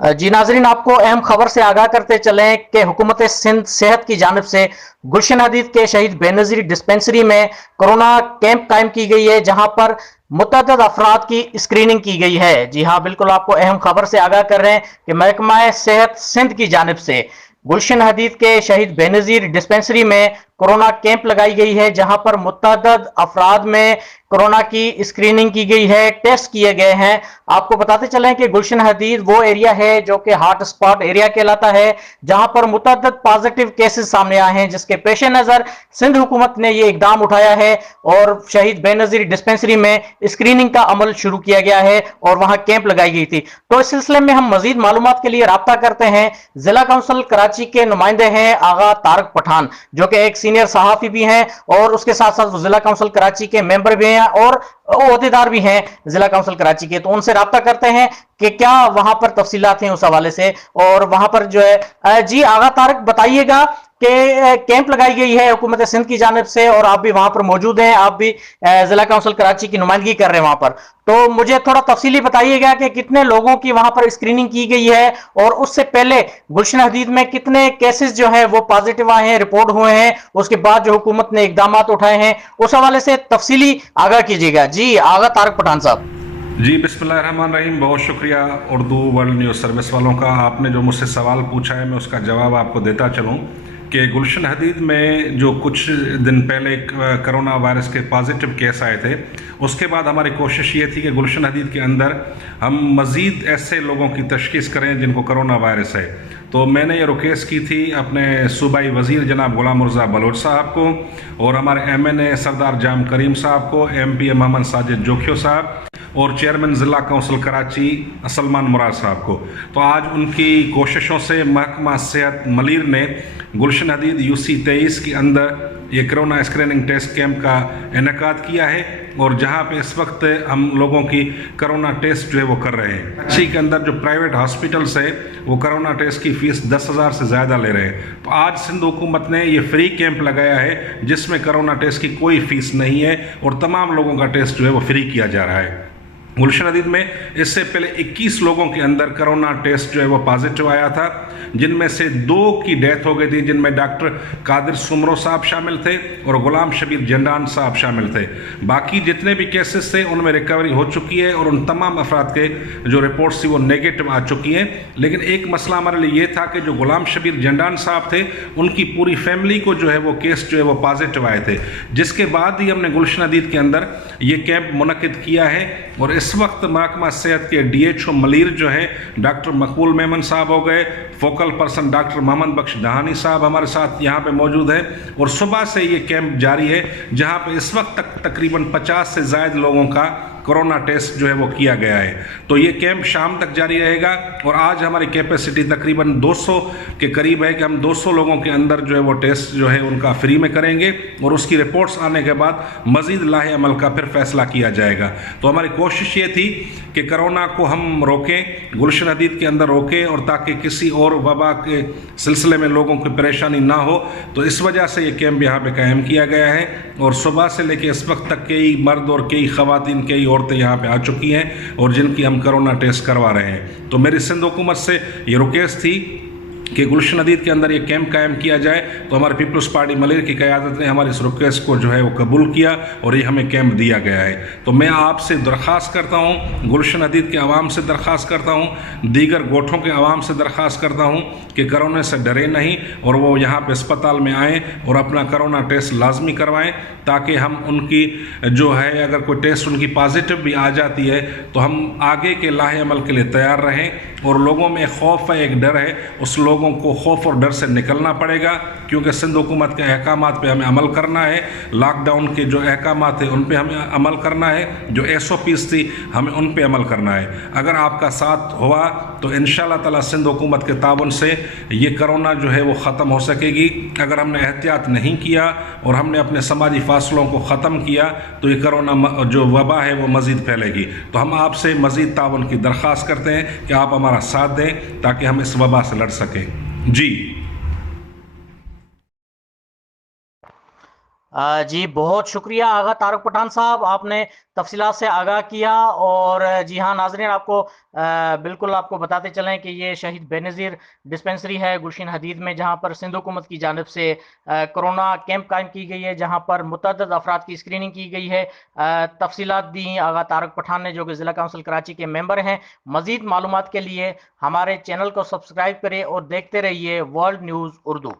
जी नाजरीन, आपको अहम खबर से आगाह करते चलें कि हुकूमत सिंध सेहत की जानिब से गुलशन हदीद के शहीद बेनजीर डिस्पेंसरी में कोरोना कैंप कायम की गई है, जहां पर मुतअद्दिद अफराद की स्क्रीनिंग की गई है। जी हाँ, बिल्कुल आपको अहम खबर से आगाह कर रहे हैं कि महकमा सेहत सिंध की जानिब से गुलशन हदीद के शहीद बेनजीर डिस्पेंसरी में कोरोना कैंप लगाई गई है, जहां पर मुतअद्दिद अफराद में कोरोना की स्क्रीनिंग की गई है, टेस्ट किए गए हैं। आपको बताते चलें कि गुलशन हदीद वो एरिया है जो कि हॉट स्पॉट एरिया कहलाता है, जहां पर मुतअद्दिद पॉजिटिव केसेस सामने आए हैं, जिसके पेश नजर सिंध हुकूमत ने ये इकदाम उठाया है और शहीद बेनजीर डिस्पेंसरी में स्क्रीनिंग का अमल शुरू किया गया है और वहां कैंप लगाई गई थी। तो इस सिलसिले में हम मजीद मालूमात के लिए राब्ता करते हैं। जिला काउंसिल कराची के नुमाइंदे हैं आगा तारक पठान, जो कि एक सीनियर सहाफी भी हैं और उसके साथ साथ वो जिला काउंसिल कराची के मेंबर भी हैं और ओहदेदार भी हैं जिला काउंसिल कराची के। तो उनसे राब्ता करते हैं कि क्या वहां पर तफसीलात हैं उस हवाले से, और वहां पर जो है जी आगा तारक बताइएगा कि कैंप लगाई गई है हुकूमत सिंध की जानिब से और आप भी वहां पर मौजूद हैं, आप भी जिला काउंसिल कराची की नुमाइंदगी कर रहे हैं वहां पर। तो मुझे थोड़ा तफसीली बताइएगा कि कितने लोगों की वहां पर स्क्रीनिंग की गई है और उससे पहले गुलशन हदीद में कितने केसेस जो है वो पॉजिटिव आए हैं, रिपोर्ट हुए हैं, उसके बाद जो हुकूमत ने इकदाम उठाए हैं, उस हवाले से तफसीली आगाह कीजिएगा। जी आगा तारक पठान साहब। जी बिस्मिल्लाहिर्रहमानिर्रहीम, बहुत शुक्रिया उर्दू वर्ल्ड न्यूज़ सर्विस वालों का। आपने जो मुझसे सवाल पूछा है मैं उसका जवाब आपको देता चलूँ कि गुलशन हदीद में जो कुछ दिन पहले करोना वायरस के पॉजिटिव केस आए थे, उसके बाद हमारी कोशिश ये थी कि गुलशन हदीद के अंदर हम मज़ीद ऐसे लोगों की तशख़ीस करें जिनको करोना वायरस है। तो मैंने ये रिक्वेस्ट की थी अपने सूबाई वज़ीर जनाब गुलाम मुर्ज़ा बलोच साहब को और हमारे MNA सरदार जाम करीम साहब को, MP मोहम्मद साजिद जोखियो साहब और चेयरमैन ज़िला काउंसिल कराची सलमान मुराद साहब को। तो आज उनकी कोशिशों से महकमा सेहत मलीर ने गुलशन हदीद UC 23 के अंदर ये कोरोना स्क्रीनिंग टेस्ट कैंप का इनेकाद किया है और जहां पे इस वक्त हम लोगों की कोरोना टेस्ट जो है वो कर रहे हैं। कराची के अंदर जो प्राइवेट हॉस्पिटल्स है वो कोरोना टेस्ट की फ़ीस 10,000 से ज़्यादा ले रहे हैं। तो आज सिंध हुकूमत ने ये फ्री कैंप लगाया है जिसमें कोरोना टेस्ट की कोई फ़ीस नहीं है और तमाम लोगों का टेस्ट जो है वो फ्री किया जा रहा है। गुलशन हदीद में इससे पहले 21 लोगों के अंदर कोरोना टेस्ट जो है वो पॉजिटिव आया था, जिनमें से 2 की डेथ हो गई थी, जिनमें डॉक्टर कादिर सुमरो साहब शामिल थे और गुलाम शबीर जंडान साहब शामिल थे। बाकी जितने भी केसेस थे उनमें रिकवरी हो चुकी है और उन तमाम अफराद के जो रिपोर्ट्स थी वो नेगेटिव आ चुकी हैं। लेकिन एक मसला हमारे लिए ये था कि जो गुलाम शबीर जंडान साहब थे उनकी पूरी फैमिली को जो है वो केस जो है वो पॉजिटिव आए थे, जिसके बाद ही हमने गुलशन हदीद के अंदर ये कैंप मुनक्किद किया है। और इस वक्त महकमा सेहत के DHO मलीर जो है डॉक्टर मकबूल मेमन साहब हो गए, फोकल पर्सन डॉक्टर मोहम्मद बख्श दहानी साहब हमारे साथ यहाँ पे मौजूद है और सुबह से ये कैंप जारी है, जहाँ पे इस वक्त तक तकरीबन 50 से ज़ायद लोगों का कोरोना टेस्ट जो है वो किया गया है। तो ये कैंप शाम तक जारी रहेगा और आज हमारी कैपेसिटी तकरीबन 200 के करीब है कि हम 200 लोगों के अंदर जो है वो टेस्ट जो है उनका फ्री में करेंगे और उसकी रिपोर्ट्स आने के बाद मज़ीद लाहे अमल का फिर फैसला किया जाएगा। तो हमारी कोशिश ये थी कि कोरोना को हम रोकें, गुलशन हदीद के अंदर रोकें और ताकि किसी और वबा के सिलसिले में लोगों की परेशानी ना हो। तो इस वजह से ये कैंप यहाँ पे कायम किया गया है और सुबह से लेकर इस वक्त तक कई मर्द और कई ख़वातीन, कई औरतें यहाँ पे आ चुकी हैं और जिनकी हम कोरोना टेस्ट करवा रहे हैं। तो मेरी सिंध हुकूमत से ये रिक्वेस्ट थी कि गुलशन हदीद के अंदर ये कैंप कायम किया जाए। तो हमारे पीपल्स पार्टी मलीर की क़यादत ने हमारी इस रिक्वेस्ट को जो है वो कबूल किया और ये हमें कैंप दिया गया है। तो मैं आपसे दरख्वास्त करता हूँ, गुलशन हदीद के आवाम से दरख्वास्त करता हूँ, दीगर गोठों के आवाम से दरख्वास्त करता हूँ कि कोरोना से डरे नहीं और वो यहाँ पे अस्पताल में आएँ और अपना कोरोना टेस्ट लाजमी करवाएँ, ताकि हम उनकी जो है अगर कोई टेस्ट उनकी पॉजिटिव भी आ जाती है तो हम आगे के लाहे अमल के लिए तैयार रहें। और लोगों में खौफ है, एक डर है, उस लोगों को खौफ और डर से निकलना पड़ेगा, क्योंकि सिंध हुकूमत के अहकामात पे हमें अमल करना है। लॉकडाउन के जो अहकामात हैं उन पे हमें अमल करना है, जो SOPs थी हमें उन पे अमल करना है। अगर आपका साथ हुआ तो इंशाअल्लाह ताला सिंध हुकूमत के ताउन से ये कोरोना जो है वो ख़त्म हो सकेगी। अगर हमने एहतियात नहीं किया और हमने अपने समाजी फासलों को ख़त्म किया तो ये कोरोना जो वबा है वो मज़ीद फैलेगी। तो हम आपसे मज़ीद ताउन की दरख्वास्त करते हैं कि आप हमारा साथ दें ताकि हम इस वबा से लड़ सकें। जी जी बहुत शुक्रिया आगा तारक पठान साहब, आपने तफसीलात से आगाह किया। और जी हाँ नाजरीन, आपको बिल्कुल आपको बताते चलें कि ये शहीद बेनज़ीर डिस्पेंसरी है गुलशन हदीद में, जहाँ पर सिंध हुकूमत की जानिब से कोरोना कैंप कायम की गई है, जहाँ पर मुतअद्दिद अफराद की स्क्रीनिंग की गई है। तफसीलात दी आगा तारक पठान ने, जो कि ज़िला काउंसिल कराची के मेंबर हैं। मज़ीद मालूमात के लिए हमारे चैनल को सब्सक्राइब करें और देखते रहिए वर्ल्ड न्यूज़ उर्दू।